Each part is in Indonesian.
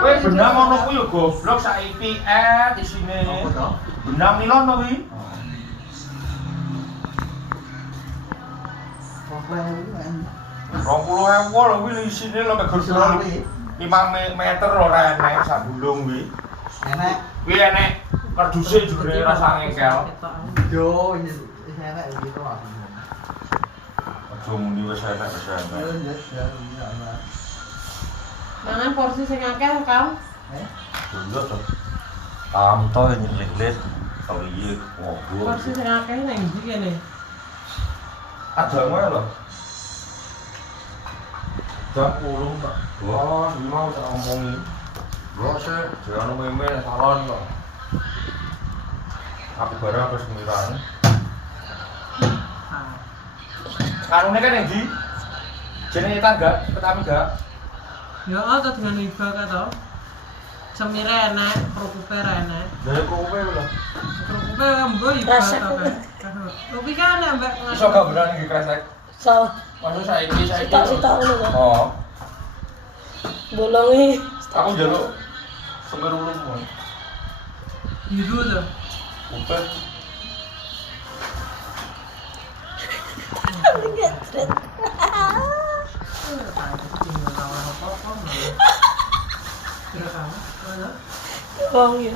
Kowe benang ngono ku yo goblok saiki isine. Apa to? Benang nilon to kuwi. Rong 20.000 lho kuwi isine lho megol 5 meter lho enek sak bulung kuwi. Enak. Kuwi enek kerduse jure rasa ngengkel. Yo, ini enak gitu lah. Aja muni wis enek wis enek. Mangan porsi sing akeh, Kam. Dulu to. Tamto nyelih-lih piye ngobrol. Porsi sing akeh nang ndi kene? Ada ngono lho. Jam urung tak. Wah, iki mau tak omongi. Lho sih, jangan meme salon kok. Aku barang wis mirang. Kanune kan endi? Jenenge tangga, petami gak? Ya to dengan iba ka to. Semire enek, kerupuk enek. Dari kowe lho. Kerupuk ambo iba to kan. Kopi kan enek mbak. Iso gak berani iki kresek. So, Maksud saiki. sitok-sitok ngono to. Oh, Bolongi. aku njaluk semir ulungmu. Biru to. Upet. Ngecret. Wong ya.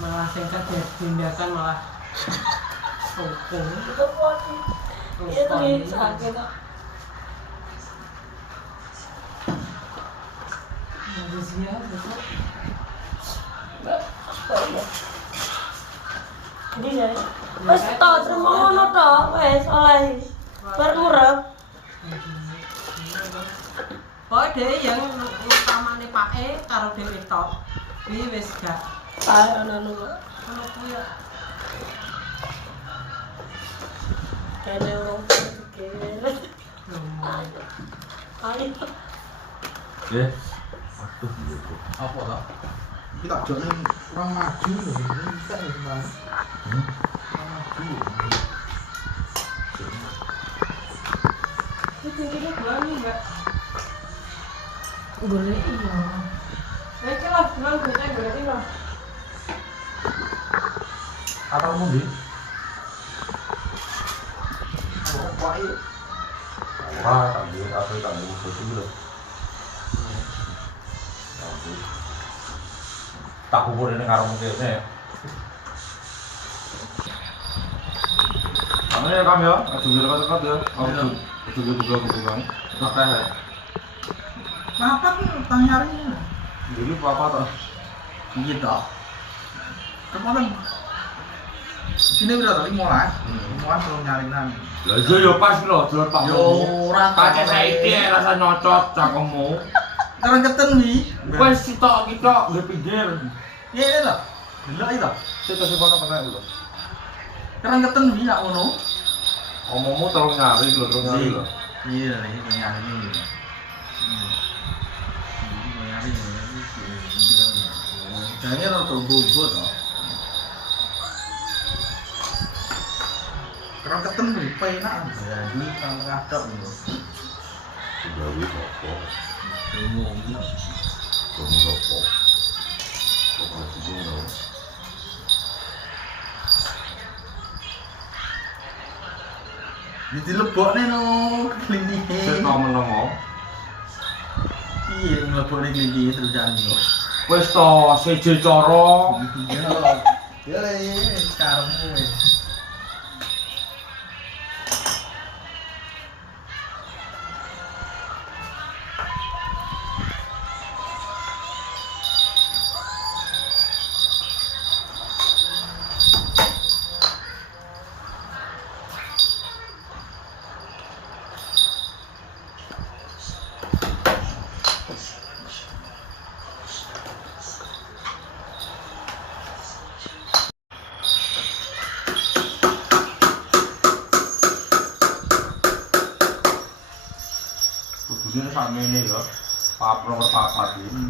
Malah sing kaget tindakan malah hukum. Iya tuh sakit kok. Manusia besok. Ini ya. Wes tok terima ngono tok, wes oleh. Bar murep. Pokoke dhewe yang utamane pake karo dhewe tok. Iki wis gak Kae ono kok. ono kuwi ya. Kene urung pikir. Ayo. Nggih. Aduh, gitu. Apa to? Iki tak jone kurang maju lho. Bisa ya Bang. Kurang maju. Ini tingginya bulan nih enggak? Boleh iya. Iki lah bulan gede berarti lah. Atau mundi? Oh, kok iki Wah, ambil apa tak mau itu lho. Tak kubur ini karo mungkinnya ya. Kamu ya kam ya, aduh dekat-dekat ya. Aduh juga hubungan. Pakai ya. kenapa tuh tanya ini? Dulu apa toh? Iya toh. Kemarin sini udah tadi mulai. Mulai belum nyarinan. Lah iya ya pas lho, jual Pak Yo ora pakai saiki rasa nyocot cangkemmu. Karena keten wi. Wes sitok kita nggih pinggir. Iya lho. Delok iki lho. Sitok sing kono kena lho. Karena keten wi ya ngono. Omongmu terlalu nyari lho, terlalu nyari lho. Iya, ini nyari ini. Nyari ini. Kayaknya rada bobo toh. Karena keten wi penak. Jadi kalau ngadok lho. Gawe apa? Ngomong iki. Kamu apa? Kok ngono? Ini dilebokne no klinike. Sik tau meneng. Iya, ngelebokne klinike terus jan yo. Wis to, seje cara. Ya le, karepmu wis. Kudune sakmene lho. Pap nomor 4 iki.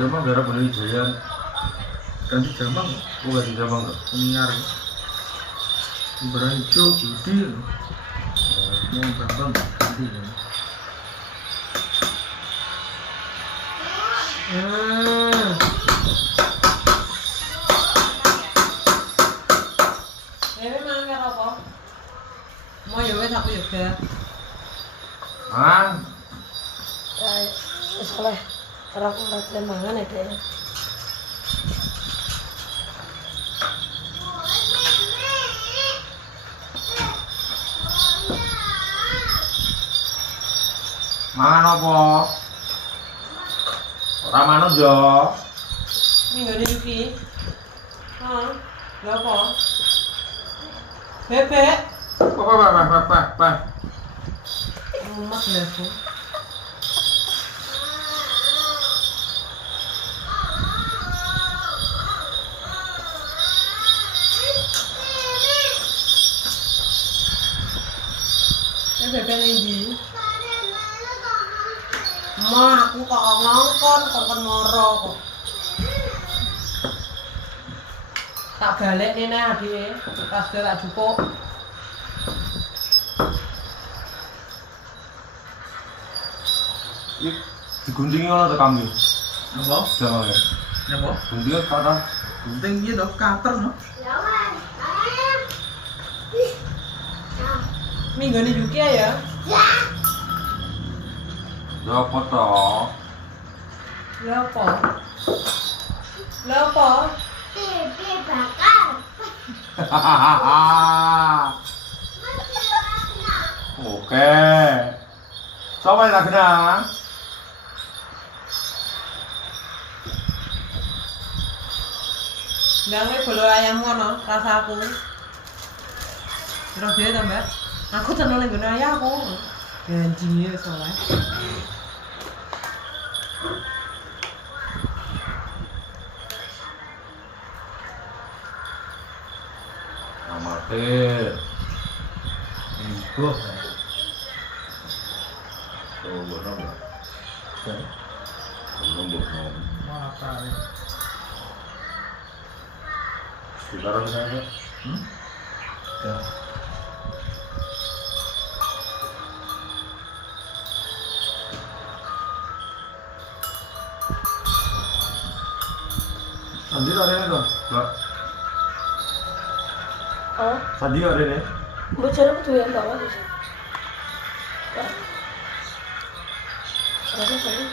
Jamang daerah Pondok Ganti Jamang, bukan di Jamang tuh. Kuningar. Ibarat hijau, putih. Mau Bambang ganti. Dewe mangan karo apa? Mau ya wis aku juga. Man, Wis oleh ora aku ora mangan ya, Dek. mangan apa? Ora manut yo. Minggone Yuki. Hah? Lha apa? Bebek. Pak. Emak lesu. Bebek nang ndi? Ma, aku kok ngongkon moro kok. Tak balik nih nah adike, pas dia tak jupuk. Iki diguntingi ngono to kami. Napa? Jamang ya. Napa? Guntingi kata Penting iki to kater no. Minggone Yuki ya. yo apa to? Lha apa? Lha apa? Oke. Sapa yang kena? Ndange bolo ayam ngono rasaku. Terus dia tambah. Aku tenang ning ngene ayamku. Ganjine soalnya. Amatir. Ibu. Tuh, bener enggak? Bener. Makane. Sekarang saya. Ya. Sandi ada tuh, Mbak. Oh, Sandi ada nih. bocor aku tuh yang tahu sih. Ada tadi.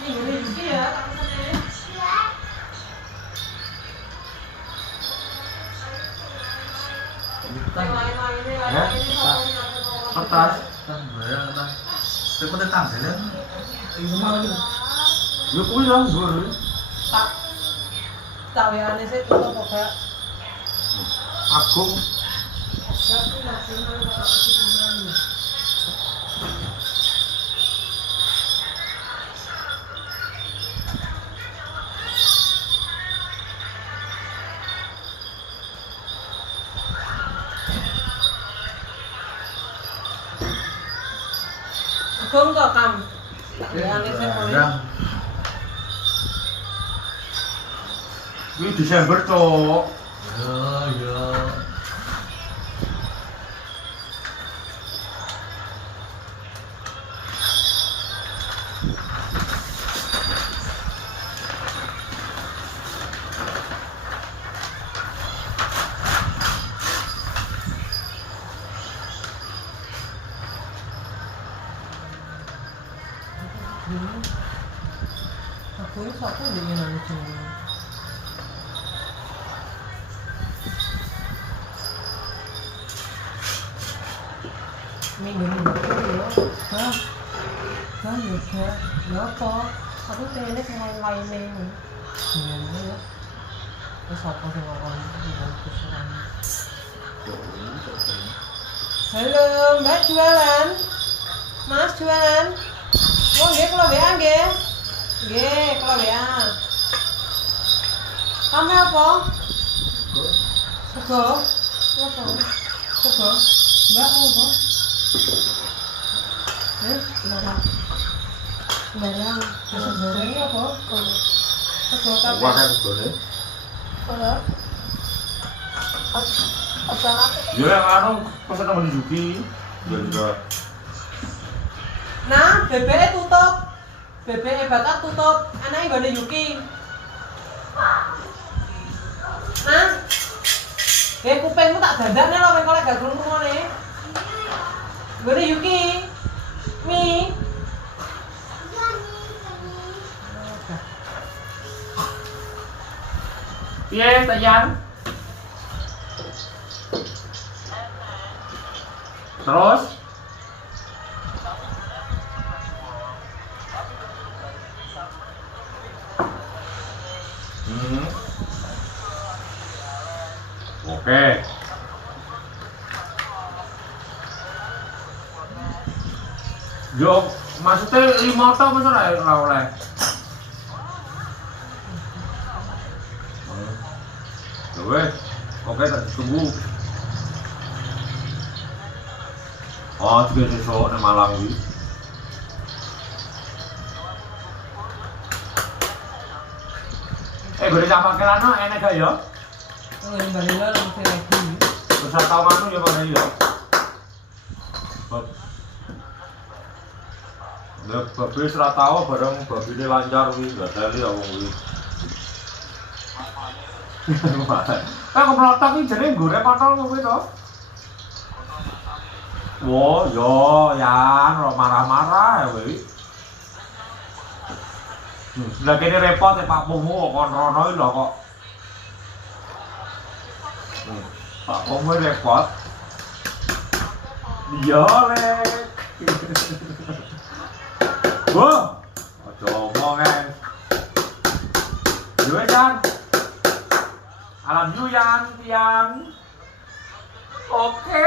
Minggone Yuki ya, tak pesene. Kertas. Tambah ta. Seperti tambah. Ibu mau iki. Yo kuwi lah, gur. Tak weane sik tutup kok gak. Agung. Tapi nasional kok gimana? Agung kok kam. Tak weane sik kowe. Kuwi Desember, Cok. Ya. Aku ini satu dengan langsung. Minggu ya. Hah ya, apa? Aku pengen yang lain-lainnya. Ngene ya. Terus apa sing ngomong Halo, Mbak jualan. Mas jualan. Oh, nggih kula WA nggih. Nggih, kula WA. Kamu apa? Sego. Apa? Sego. Mbak apa? Barang. Barang. Sego goreng apa? Sego kabeh. Wah kan segone. Kalau apa? Yo yang anu pesan sama Yuki. Juga. Nah, BBE tutup. BBE bakar tutup. Anake nggone Yuki. Nah. Kupingmu tak dandakne lho kowe gak krungu-krungone. Nggone Yuki. Mi. Piye, Tayan? Terus? Oke. Yo, maksudnya 5 tahun bener ora oleh. Wes, oke tak ditunggu. Oh, juga sesuk nang Malang iki. Boleh sama kelano enak gak ya? Oh, ini balila langsung lagi. Terus tau manu ya mana ya? Nek babi ora tau bareng babine lancar kuwi, gak teli ya wong kuwi. Kan kemelotak iki jenenge goreng kontol kuwi to. Wo, yo, yan, ora marah-marah ya kuwi. Lah kene repot ya Pak Pomo kok rono iki lho kok. Pak Pomo repot. Iya, Lek. Wah, aja omong kan. Yo Yan. Alam you Yan, Yan. Oke.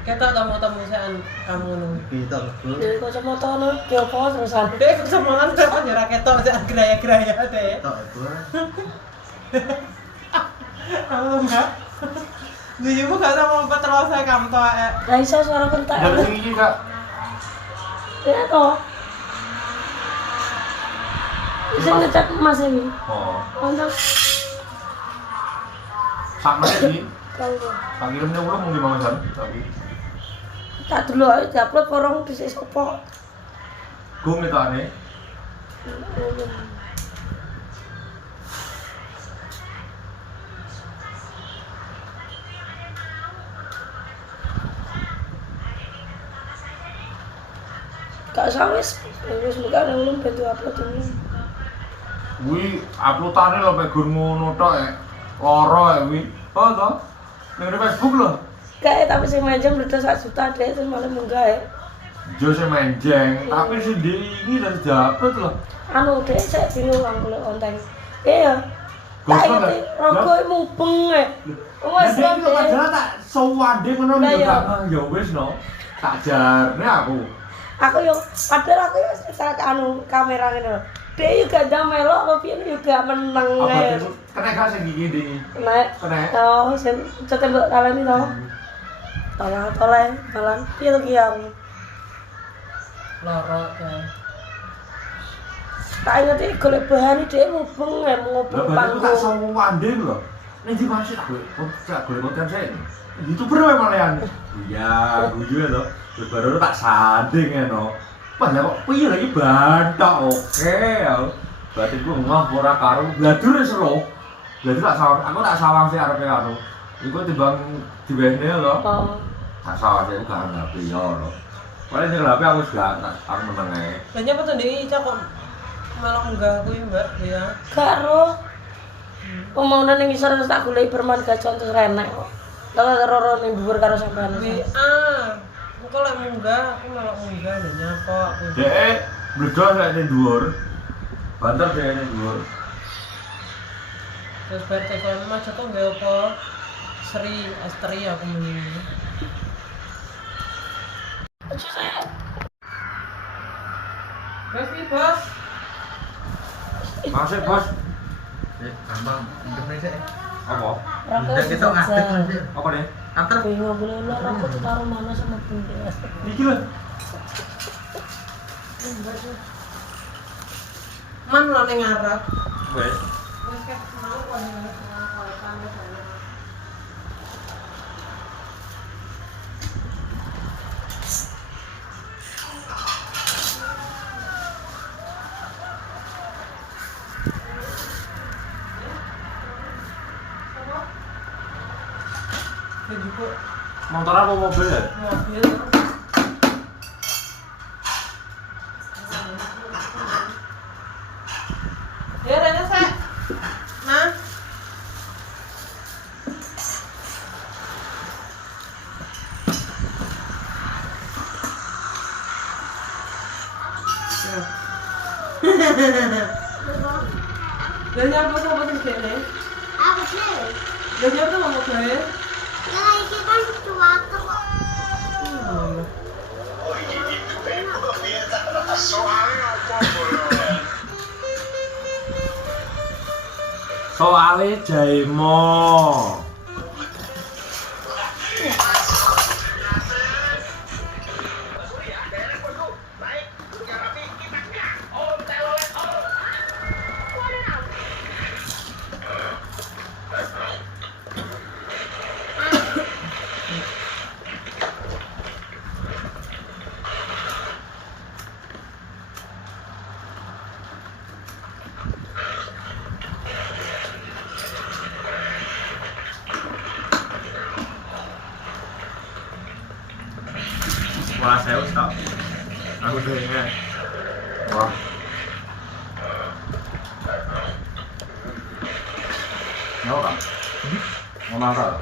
Ketok tamu-tamu sean kamu nunggu. Kita betul. Jadi kacamata lu kayak apa terusan? Dek kesempatan kan jarak ketok sean geraya-geraya deh. Tak betul. Kamu enggak? Diyumu gak sama petrol saya kamu toh. Raisa suara kentak. Dari sini Kak. Ya toh. Bisa ngecek Mas ini. Oh, Mantap. sama sih. Tahu. Tak kirimnya belum mungkin Bang Hasan, tapi Tak dulu aja diupload porong di sopo. gue minta aneh. Kak sawis, wis buka ulun bantu upload ini. Wi uploadane lho mek gur ngono tok loro wi. Oh to. Ning Facebook lho. Kayak tapi sing main jam udah 1 juta deh, terus malah munggah ya. Jo sing menjeng, tapi sing iki lho dapet lho. Anu deh, saya bingung aku golek konten. Iya. Gosok Tak nggak? ngerti, rokok mubeng ya. Wes Lah iki lho deh. padahal tak sewande ngono Lah, lho iya. Kak. Ya wis no. Tak jarne aku. Aku yo padahal aku yo secara anu kamera ngene lho. Dia juga ada melok tapi ini juga menang Apa ya. itu? Kena gak sing iki ndi? Naik. Kena. Oh, sen coba mbok kaleni to. Tolong malan piye to ki aku. Loro ya. Tak ngerti golek bahan dhek mubeng ya Lah ngobong padahal aku tak panggung. sewande lho. Ning di masih tak golek konten sih. YouTuber wae malahan. Iya, guyu lho. Baru tak sanding eno. Padahal kok piye lagi bantak oke ya. Berarti ku ngomong ora karo bladur wis lho. Bladur tak sawang, aku tak sawang sih arepe anu. Iku timbang diwene lho. Oh. Tak salah saya gak ngerti ya lho. Paling sing HP aku gak aku meneng ae. Lah nyapa tuh ndek Ica kok malah enggak kuwi Mbak ya. Karo pemaunan ning isor terus tak goleki perman gacon terus renek kok. Loro ning dhuwur karo sampean. WA. Engko lek munggah aku malah munggah lho nyapa aku. Dek, bledok nek ning dhuwur. Banter dek ning dhuwur. Terus bar telepon Mas Joko nggawe apa? Sri, Astri aku menyanyi. Bos, bos. Masuk, Bos. Gampang Indonesia. Apa? Dan kita ngadeg nanti. Apa nih? Antar bingung boleh lah aku taruh mana sama bunda. Iki lho. Man lo ning ngarep. Wes. Wis ket mau kok ning ngarep. Motor apa mobil ya? Mobil. Ya, Rena, Sek. Nah. Dan nyapa sama sing kene? Aku sih. Dan nyapa sama mobil? Ya iki kan cuaca kok. Soale jaimo. Wah, saya stop. Aku dengar. Wah. Nyawa kan? Mau nangkal?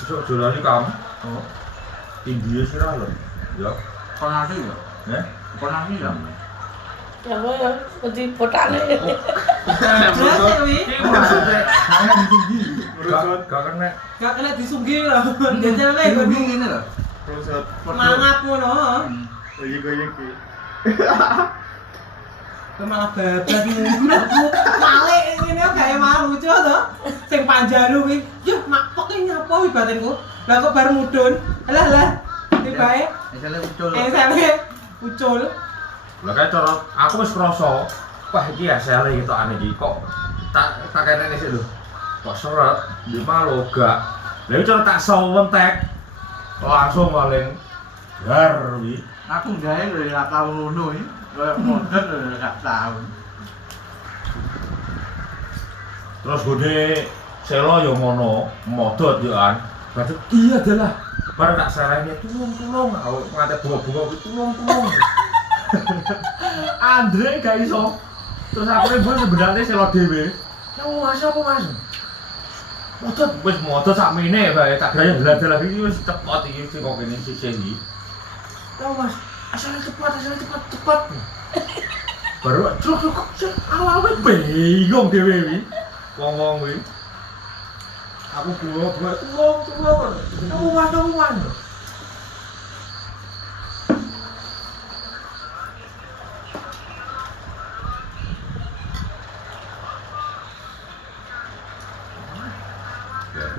Besok jualan kamu? Oh. India sih lah loh. Ya. kon nasi ya. Ya. Kon nasi ya. Ya gue ya, seperti potane. Berarti wi. Maksudnya Saya di tinggi. gak kena. Gak kena disunggi lho. Jajan wae Ini kudu ngene lho. mangap ngono. Lagi gue iki. Malah bablas ngono. Malik ngene gawe malah lucu to. Sing panjanu kuwi, "Yo, mak pokoke nyapa wi batinku." Lah kok bar mudhun. Alah. Tibae. Misalnya ucul. Sampe ucul. Lah kae cara aku wis krasa, wah iki asale gitu ane iki kok tak kene sik lho. Kok seret di malu gak. Lah iki cara tak sawentek. Langsung paling gar wi. Aku gawe lho ya tau ngono iki. Kayak modern lho gak tau. Terus gede selo yo ngono, modot yo kan. Berarti iya adalah bareng tak sarane tulung, aku ngate bunga-bunga kuwi tulung. Andre gak iso. Terus aku ibu sebenarnya selo dhewe. Ya Mas apa Mas? Modot wis modot sakmene bae tak gaya dalah iki wis cepot iki sing kok kene sisih iki. Ya Mas, asale cepat. Baru cuk awal bingung dhewe wi. Wong-wong wi. Aku bunga tulung. Kamu mas.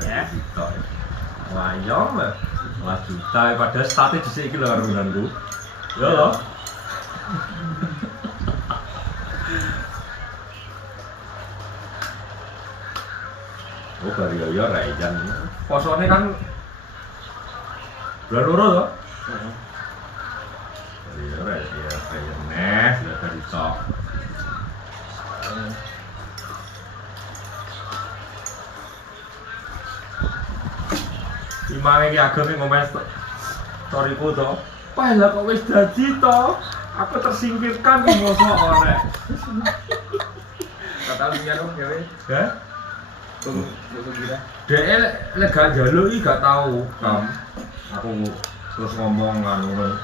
Ya, gitu. Wah, iya lah. Wah, juta pada state dhisik iki lho karo nganku. Ya lho. Oh, bari ya Raijan. Posone kan bulan loro to? ora ya kayak neh sudah dari tok. Imane iki agame ngomong storyku to. Wah lah kok wis dadi to. Aku tersingkirkan ki mosok ora. Kata liya dong ya weh. Hah? Tunggu kira. Dek lek gak njaluk iki gak tau, Kam. Aku terus ngomong anu.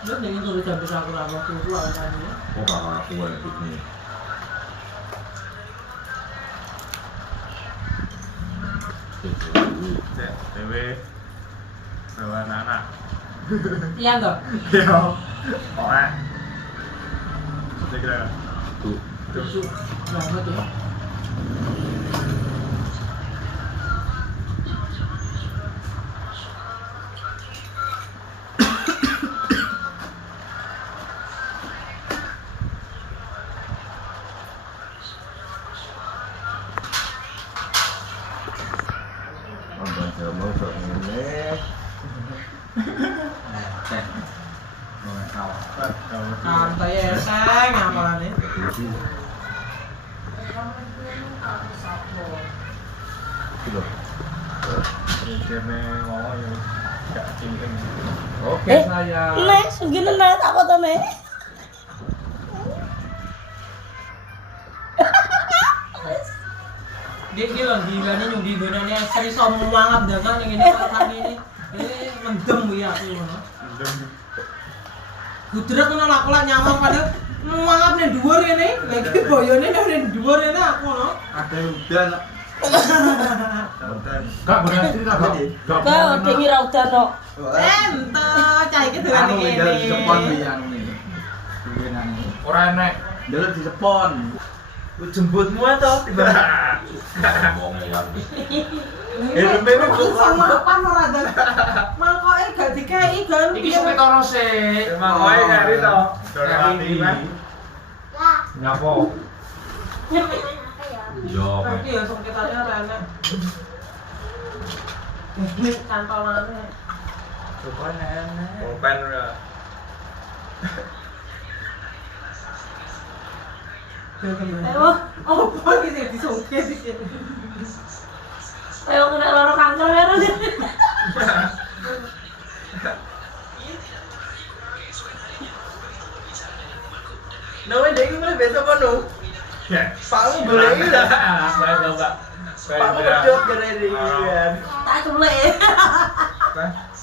Dia dengan tulis jam besar aku lama tuh alasannya. Oh kakak aku yang ini. Cek, dewe. Bawa anak. Iya toh? Yo. Ora. Kira. Tuh. Susu banget ya. Nonton jamu kok ngene. Cek. Mau kalah. Santai ya, Teng, apalane. Gitu. Kene ngomong yo. Gak cincin. Oke Eh, sayang. Nek, sugine nek tak foto nek. Dia lho gila nih nyung di donane seri somangap dagang yang ini kan ini. Mendem ya aku ngono. Gudrek ngono aku lak nyawang padahal mangap ning dhuwur ini. Lagi boyone ning dhuwur ini aku ngono. Ada udan. Udan. Gak bener cerita kok. Gak Kau dengi ra udan kok. Ento cah iki dolan Anu ngene. tinggal di sepon nih anu nih. Duwe nang. ora enek. Dulu di sepon. Jemputmu to tiba. Ngomong ya. Rumene kok sama apa ora ada. Mangkoke gak dikei kan. Iki sepetoro sik. Emang wae dari to. Dari Lah, nyapo? apa ya? Yo. Tapi ya sengketane ora enak. Ini kantolane. Pulpen enak. Pulpen ora. Oh, apa iki sing disongke iki? Kayak kena loro kanker ya. Nawe dek mulai besok kono. Ya. Pakmu boleh ora? Saya enggak. Pakmu kedot kene iki kan. Tak culek.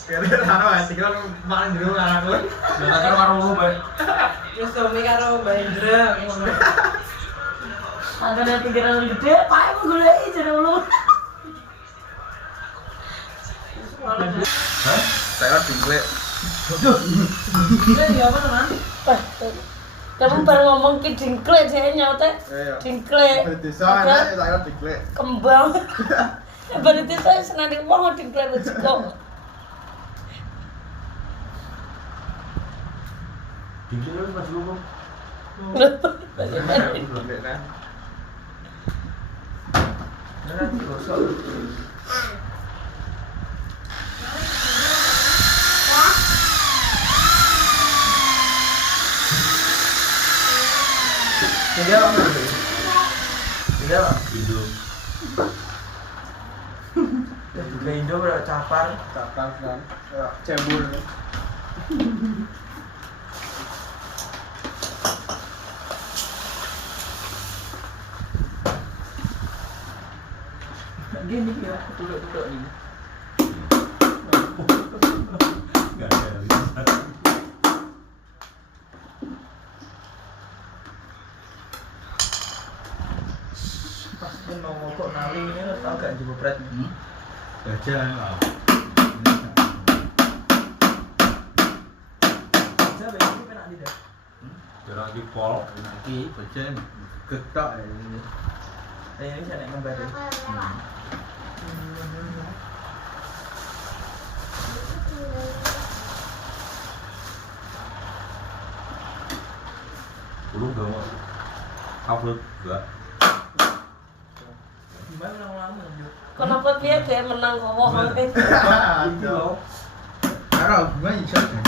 Kira taruh ya, kira makan di rumah aku. Ya tak karo lu, Mbak. Wis suami karo Mbak Indra ngono. Angkane pikiran gede, pakmu goleki jare ulun. Hah? Saya dingklek. Ini dia apa teman? Wah, kamu baru ngomong ki dingklek saya nyaute. Iya. Dingklek. Desa enak saya dingklek. Kembang. Berarti saya senang di wong dingklek rezeki. Dingin lu Mas Lumo. Dingklek nah. Nanti gosok. Tinggal apa? Tinggal apa? Indo. Juga Indo berapa capar? Capar kan. Cebul. Gini ya, duduk-duduk ini. Enggak ada. Pas mau ngokok nali ini tau gak jebret? Gajah. Aja begini penak tidak. Jarang di pol. Lagi bajan getok ini. Ini bisa naik kembali. Upload enggak. Gimana ulang-ulang ya? Kenapa dia kayak menang kok nanti? Iki lho. Karo gue iso kan.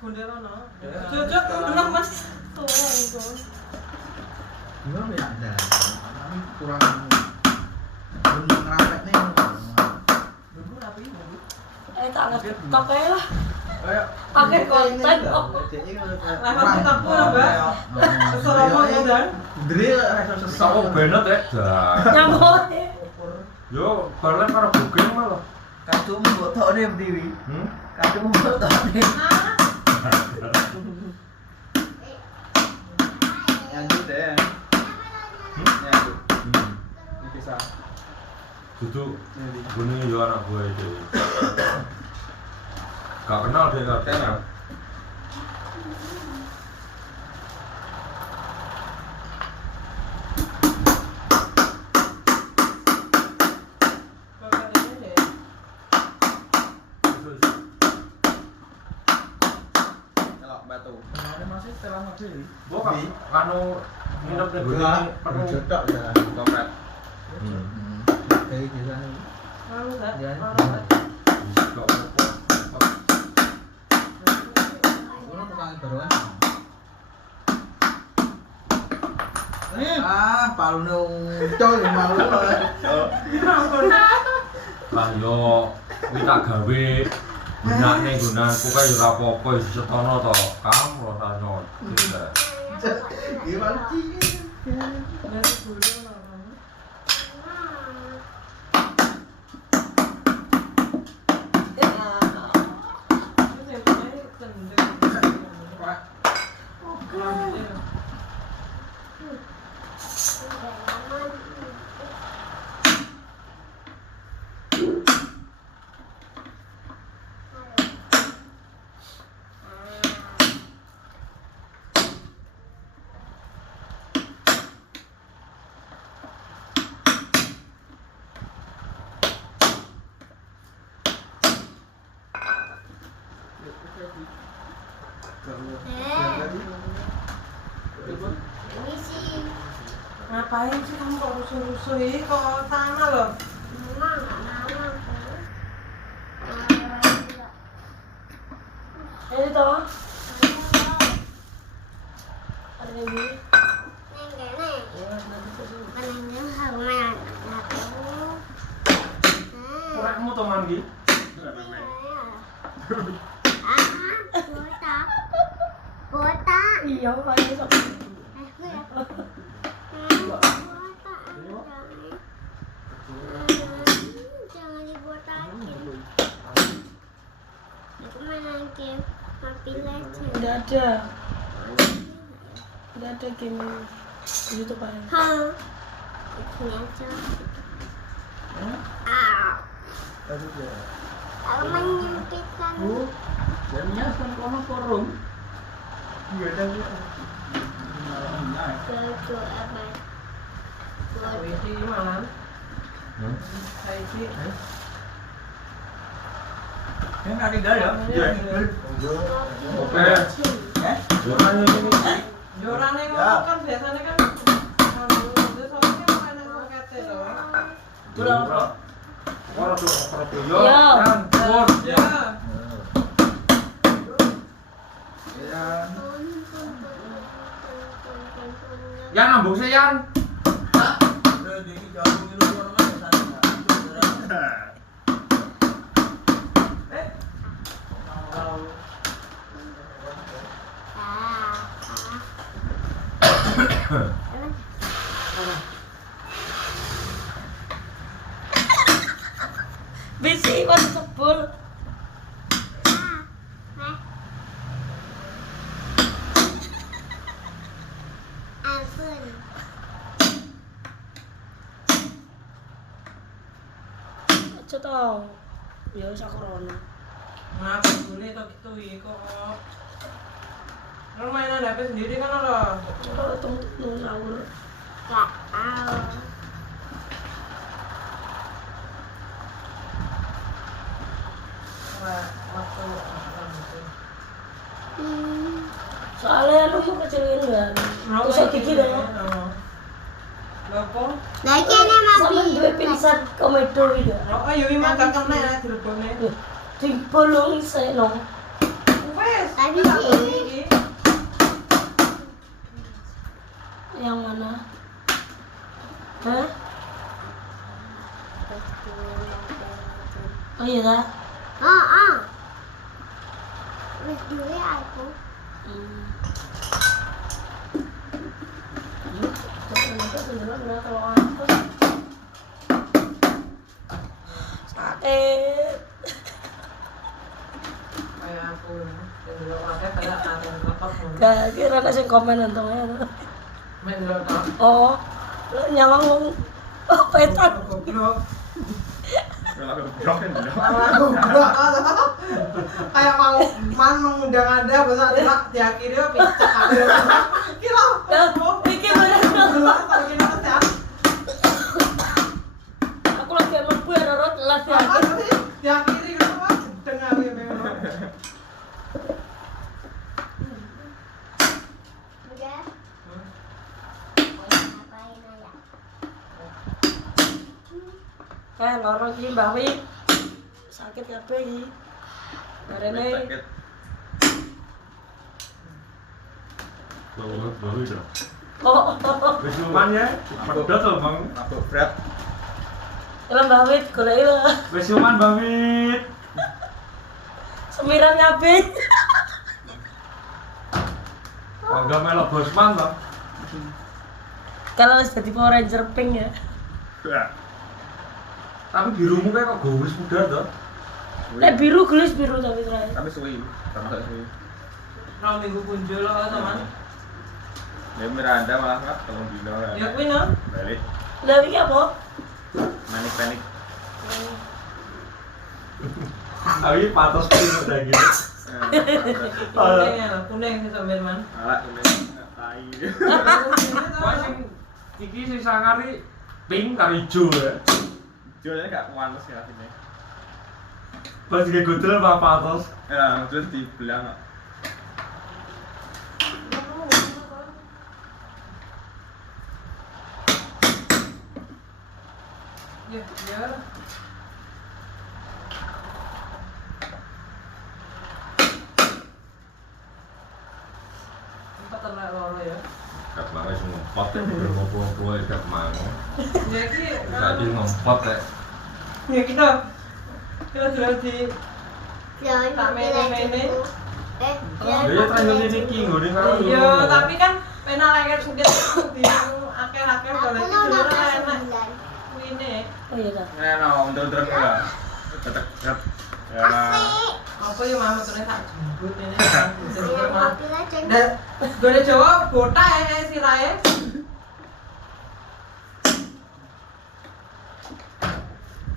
Bunderono. Cocok menang Mas. Tuh itu. Gue ya ada. Ini kurang belum ngerapet nih. Dulu rapi dulu. Tak ngerti TikTok aja lah. Kayak Pakai konten kok. Level TikTokku lho, Mbak. Kesel apa ya, Dan? Drill rasa Sapa sesok. benet ya? Dah. Nyambut. Yo, balen karo booking malah. Kadung mbok tokne Dewi. Kadung mbok tokne. Lanjut deh. Lanjut. Bisa. Dudu gune yo anak gue itu. Gak kenal dia katanya. Celok batu. Ada masih setelah mobil. Gua kan anu nginep ning gone Enggak, penuh. jotok ya. Kompret. Kayak gitu. Lalu enggak? Ya. Gak apa-apa. Ono tukang baruan. Palune ucul malu. Lah yo kuwi tak gawe gunane gunanku kae yo ora apa-apa iso setono to. Kamu ora nyot. Gimana sih? Dari dulu lah. Ini sih Ngapain sih kamu kok rusuh-rusuh ini kok sana loh? mama nggak mau Ini toh. Ada lagi. Korekmu to manggi. Iya, kayak sok. Jangan dibotakin. Aku main game Mobile Legends. Udah ada. Udah ada game YouTube aja. Hah? Ini aja. Aku menyempitkan. Jamnya kan kono forum. Iya dah. Jojo abad. Ini malam. Saya sih. Yang ada tinggal ya? Oke. Yo kan ini. Joran yang ngomong kan biasanya kan itu soalnya kan main yang pakete loh. Kurang kok. Ora tuh, ora tuh. Yo, Yo. kan pun. Ya. Yan ambung sih Yan. Bisi pas sebul. Ampun. Aja tau. Ya wis aku rono. Ngapa boleh tau gitu kok. Kalau mainan HP sendiri kan lo. Coba tunggu sahur. Gak tahu. Waktu Hmm. Soalnya Apa? Lagi ini Sampe duwe pingsan komedo iki. Oh, ya memang gak kena direbone. Dibolongi seno. Wes, Tadi tak sih. boleh iki. Yang mana? Hah? Oh iya dah. Oh. Wis duwe aku. Sakit. Kayak aku. Delok akeh kayak ada kapok. Gak kira ada sing komen untungnya. Men delok tok. Oh, lo nyawang wong oh petan. Goblok. Goblok. Goblok. Kayak mau mengundang Anda besok tidak diakhiri picak kabeh. Kilo. Iki bener. Goblok tak kira sehat. Aku lagi mlebu ya Rorot las ya. Apa sih? Diakhiri gitu Mas. Jedeng aku ya memang. Udah. Ngapain aja? Loro iki Mbah Wi. Sakit kabeh iki. Barene Baru itu. oh. Wis luman ya. Pedot lho, Bang. Mabuk berat. Lah Mbah Wi goleki lho. Wis luman, Bang Wit. Semiran kabeh. Bangga melok Bosman, Bang. Kalau wis dadi Power Ranger pink ya. Tapi birumu kayak kok gowes pudar toh. Nek biru gelis biru tapi terakhir. Tapi suwi, termasuk suwi. Rong minggu punjul kok teman. Ya Miranda malah nggak tolong dino Ya ya. kuwi no. Balik, Lah iki apa? panik. Tapi patos pun udah gitu. Kuning sih sampean man. Alat ini tai. Wah sing iki sing sangari pink karo ijo ya. Jualnya nggak kemanas ya sini. Pas iki godel apa patos. Ya, terus dibelang. Ya. Tempat tenar loro ya. Kat mangga sing ngempot ya ngopo-ngopo ya kat mangga. Ya iki Tadi ngempot ya. ya kita jual di Jangan Tak mene-mene. Ya terakhir ini ki nggone karo. iya tapi kan pena leket mungkin di akeh-akeh Aku boleh lo tidur makan enak 9. kuine Oh iya dah. Nah, no, untuk ya. Tetek. Ya. Asik. apa ya mama terus tak jemput ini Ayo kopi lah ceng. dan gone Jawa botak sirahe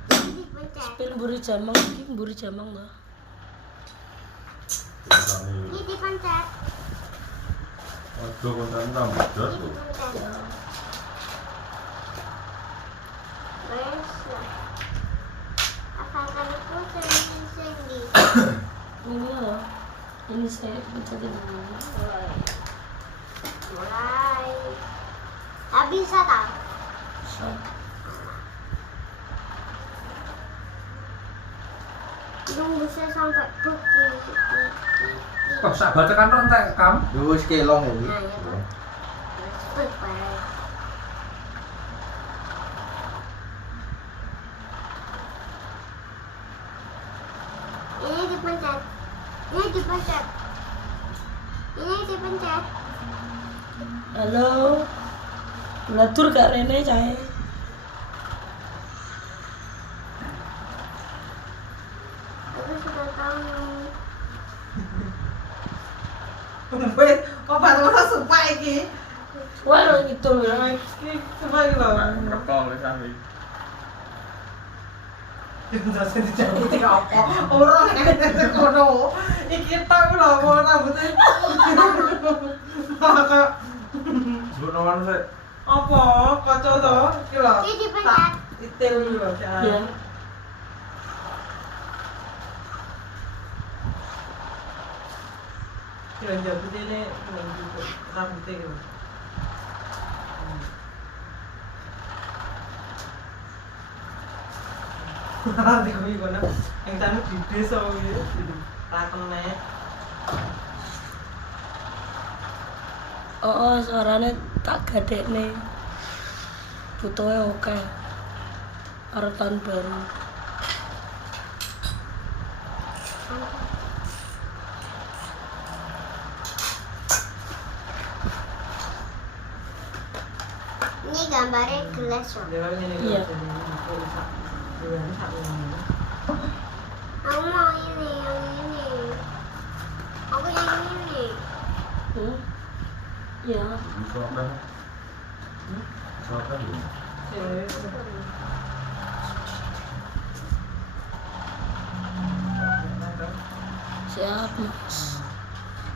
Dipencet. Pin mburi jamang iki mburi jamang to. Ini dipencet. Aduh konten rambut Ini tuh. dipencet. Wes. Asalkan aku sering di. Ini loh. Ini saya pencetin dulu. Mulai. Tak bisa tak? So. Nunggu saya sampai bukti. Kok sak batekan tok entek kam? Wis kelong iki. Nah, ya kan. Bye-bye. Ini dipencet. Ini dipencet. Ini dipencet. Halo. Belatur gak Rene cae. Aku sudah tahu. wes obat ora supa iki Wah lo gitu ya. iki supa iki lho Rekol wis sampe. Jelasin dijabut iki apa ora nek kono iki tok lho rambutnya kayak Sebut nomor sik. apa kaca to iki lho Ini dipencet. detail iki lho Ya. kira jabut ini rambutnya gitu Nanti kuwi kono yang tanu di desa kuwi. Ra kenek. Oh, suarane tak gadekne. Butuhe oke. Karo tahun baru. Ini gambarnya gelas loh. Dewa ini Iya. Aku mau ini, yang ini. Aku yang ini. Ya. Misalkan. Misalkan ya. Siap, Mas.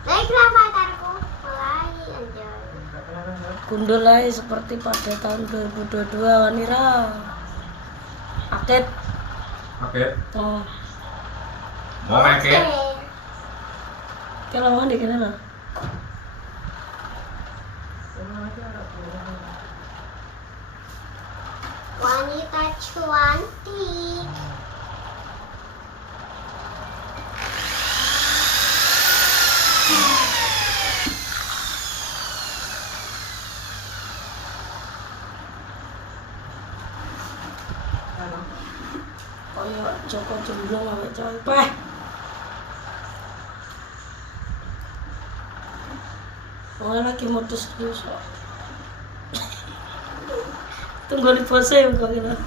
Lagi kenapa tarku? Mulai aja. Gundul aja seperti pada tahun 2022 Wanira. Akid. Oke. Oh, Mau ngekek? kalau mau dikira lah. Wanita cantik. Kaya Joko Jumblong awake cewek. Peh. Oh, lagi modus serius kok. Tunggu di pose kok kira.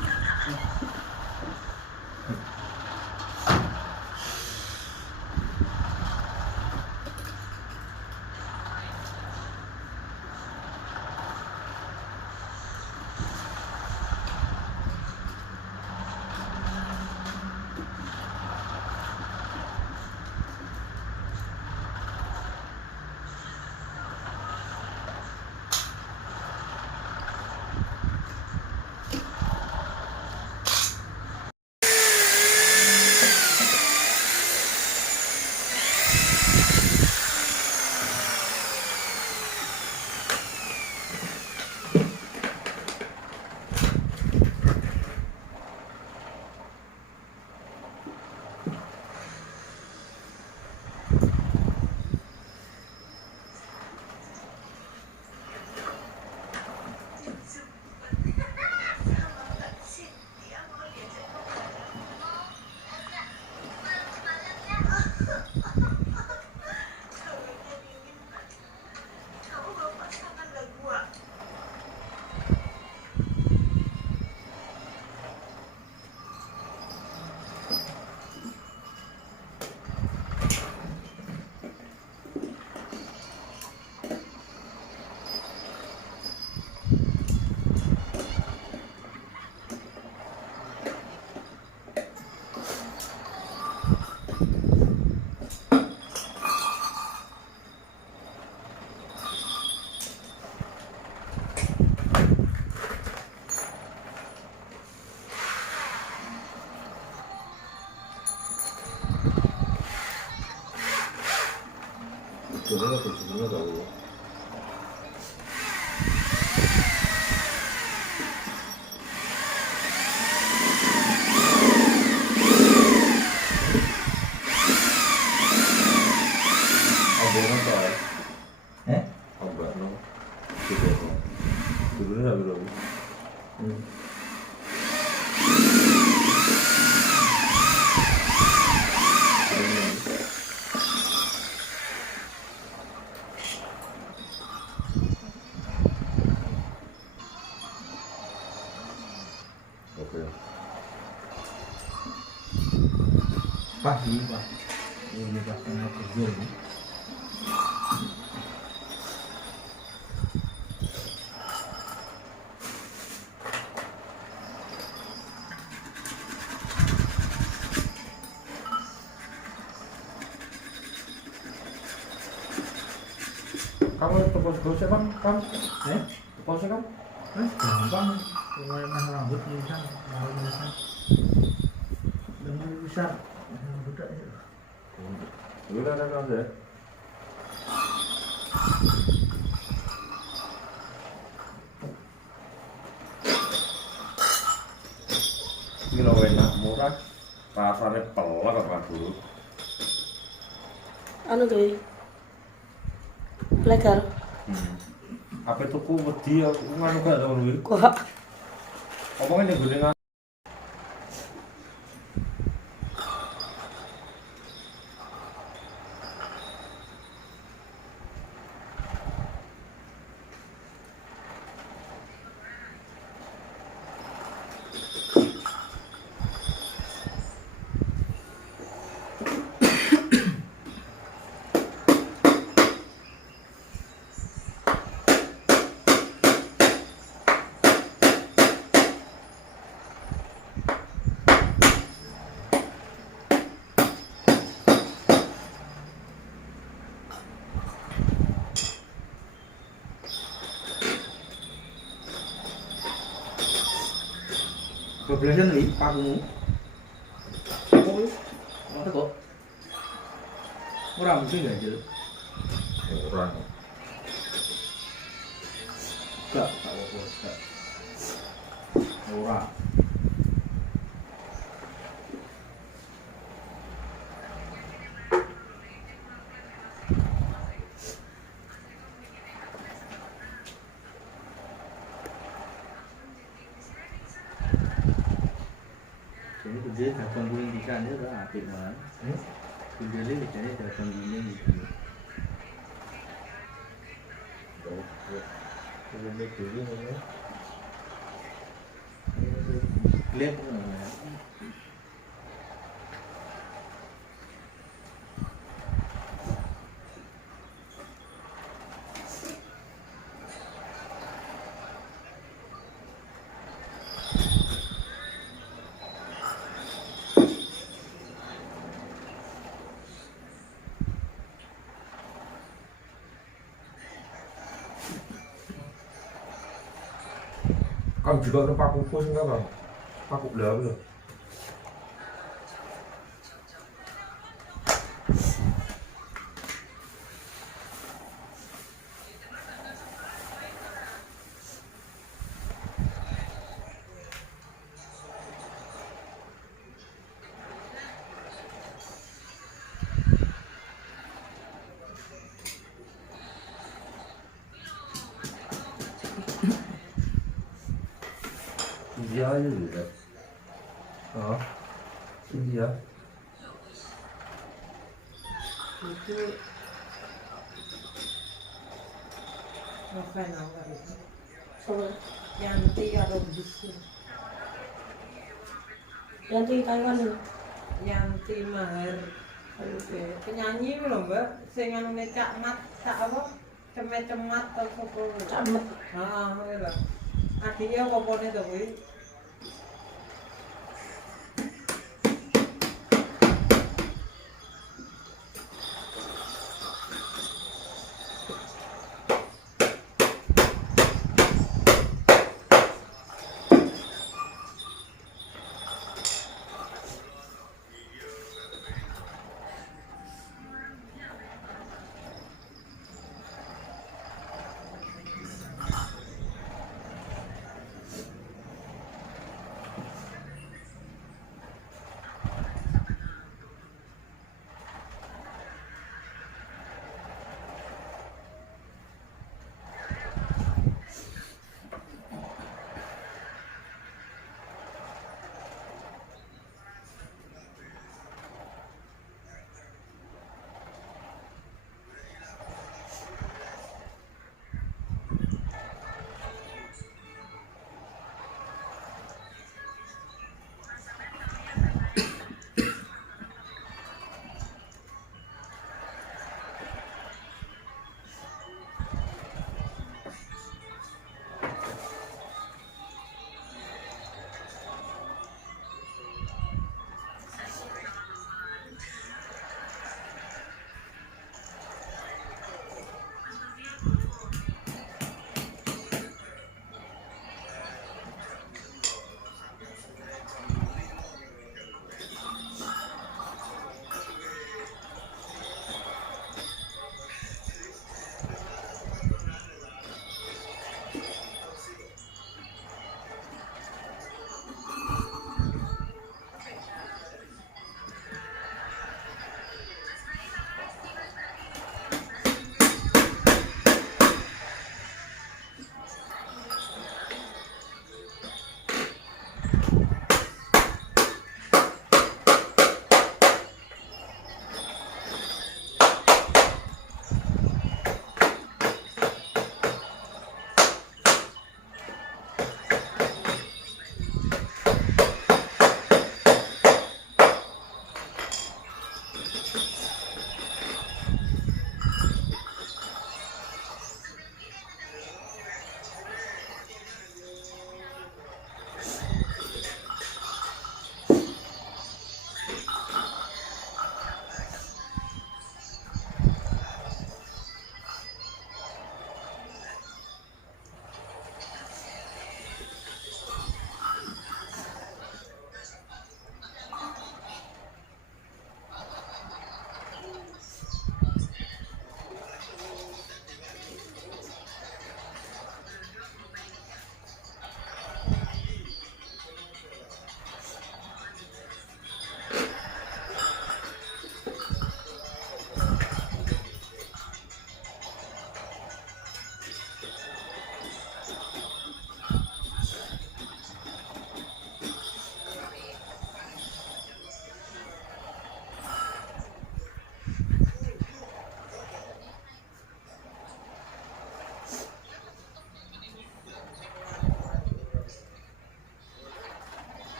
Judulnya tahu. Abang apa? Abang no. Judulnya tahu dulu. Oke. Pagi, Pak. Ini pas tengah kerja ini. Kamu tepos gosip kan? Kamu? Eh? Tepos kan? Gampang. Warna rambut misal, rambut misal. Dengan bisa budak ya. Lu udah kan ya? iki lho enak murah. Pasare pelak kok Pak Guru. Anu tuh legal Apa tuku wedi ngono gak to kuwi. kok Omongnya ning gone Bablasan nih pakumu. Apa kuwi? Apa kok? Ora mesti enggak jel. ora. Enggak apa-apa, enggak. Ora. Jadi kerja datang guling di sana udah apik banget. Kerja di sana datang guling di sana. Kalau dia guling ya. Lihat Kamu juga ke Pak Kukus enggak, Bang? Pak Kukus lho. Iya aja gitu. Oh, iya. Itu novel apa itu? sama Yanti karo Bisu. yang di Taiwan itu Yanti Mahar. Penyanyi lho Mbak, sing anune Cak Mat, Cak apa? Cemet-cemat atau apa? camet Heeh, kuwi lho. Adike opone to kuwi?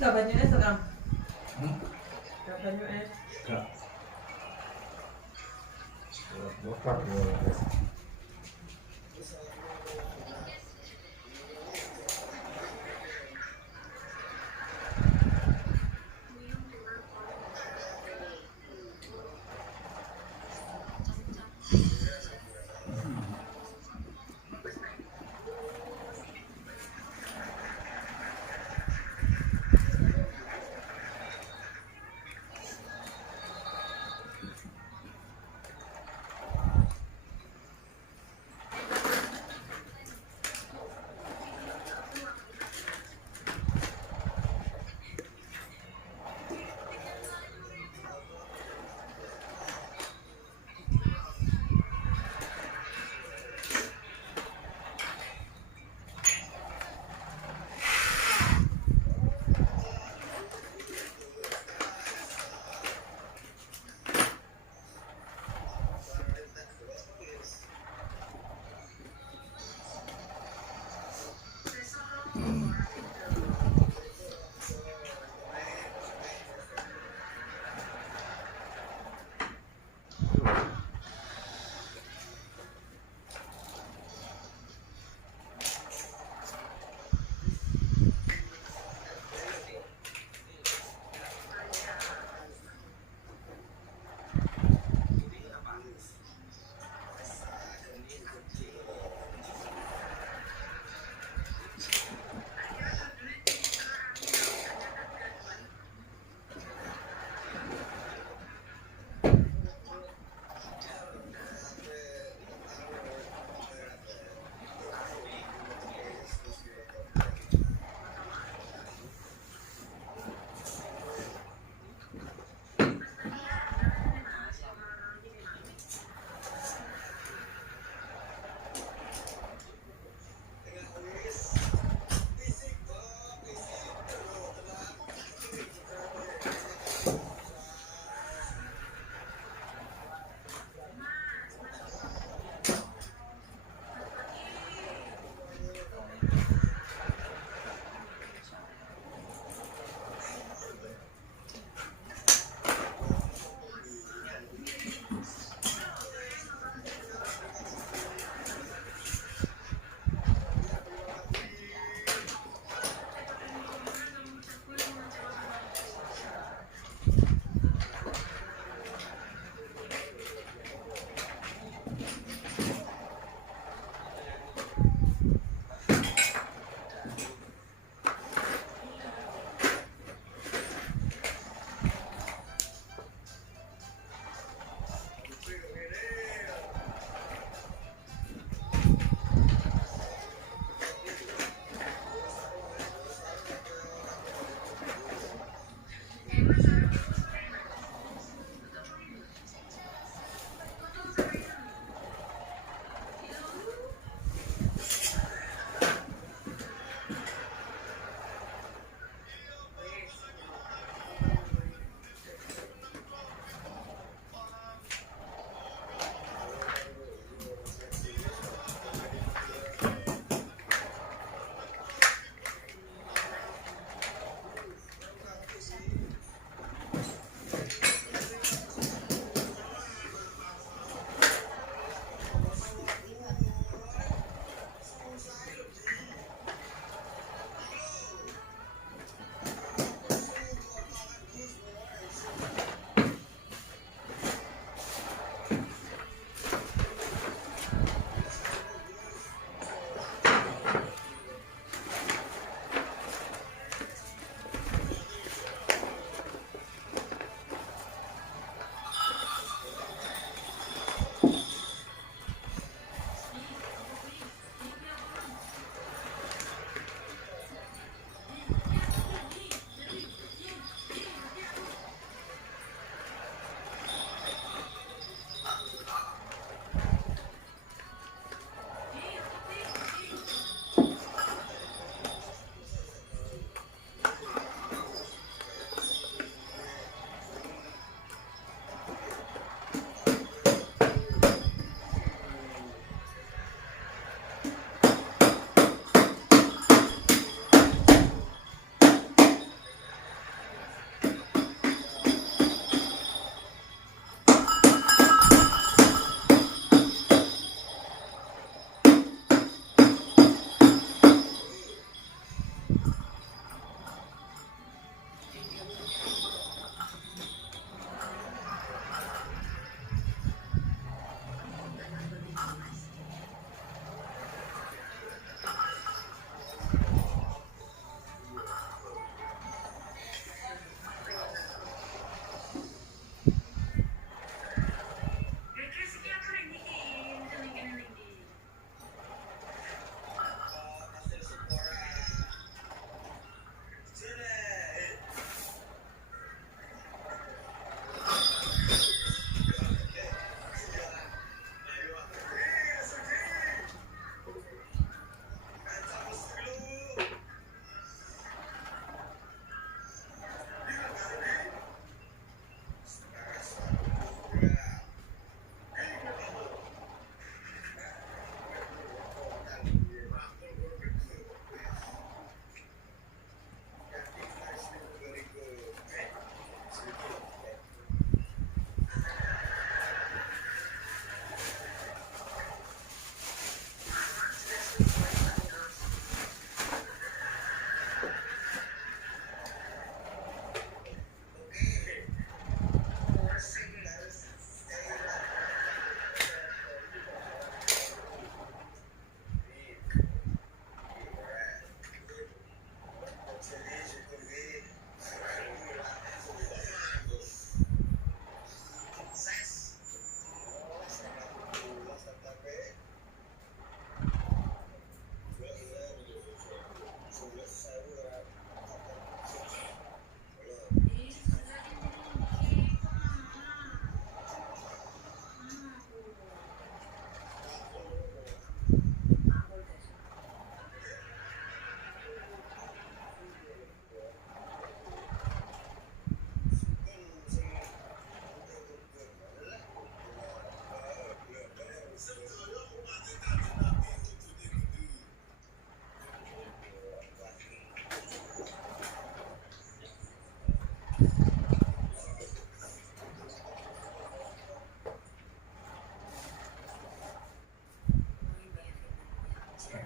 Gak banyak es rekam. Hmm? Gak banyak es. Enggak. Bokar boleh.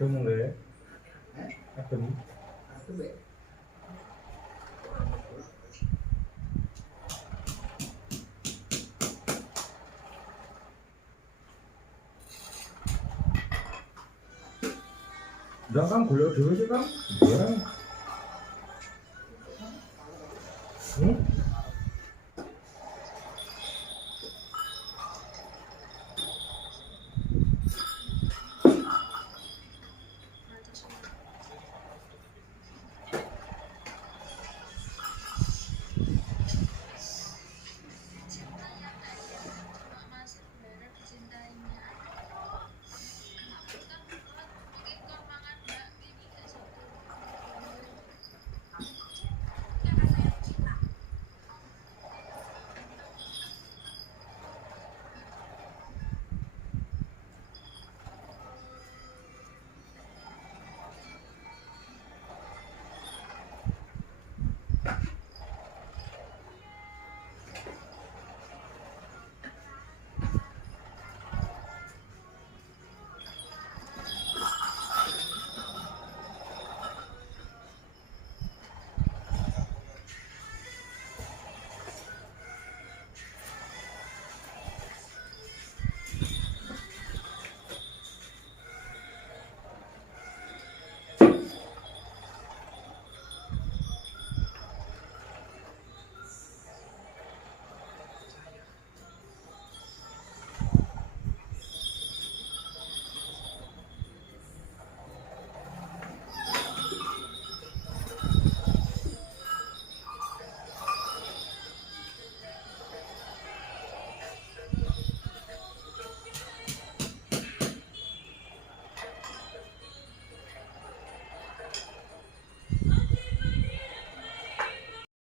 adem nggih. Eh? Adem. Aku be. Udah kan golek dhewe sih kan. Barang.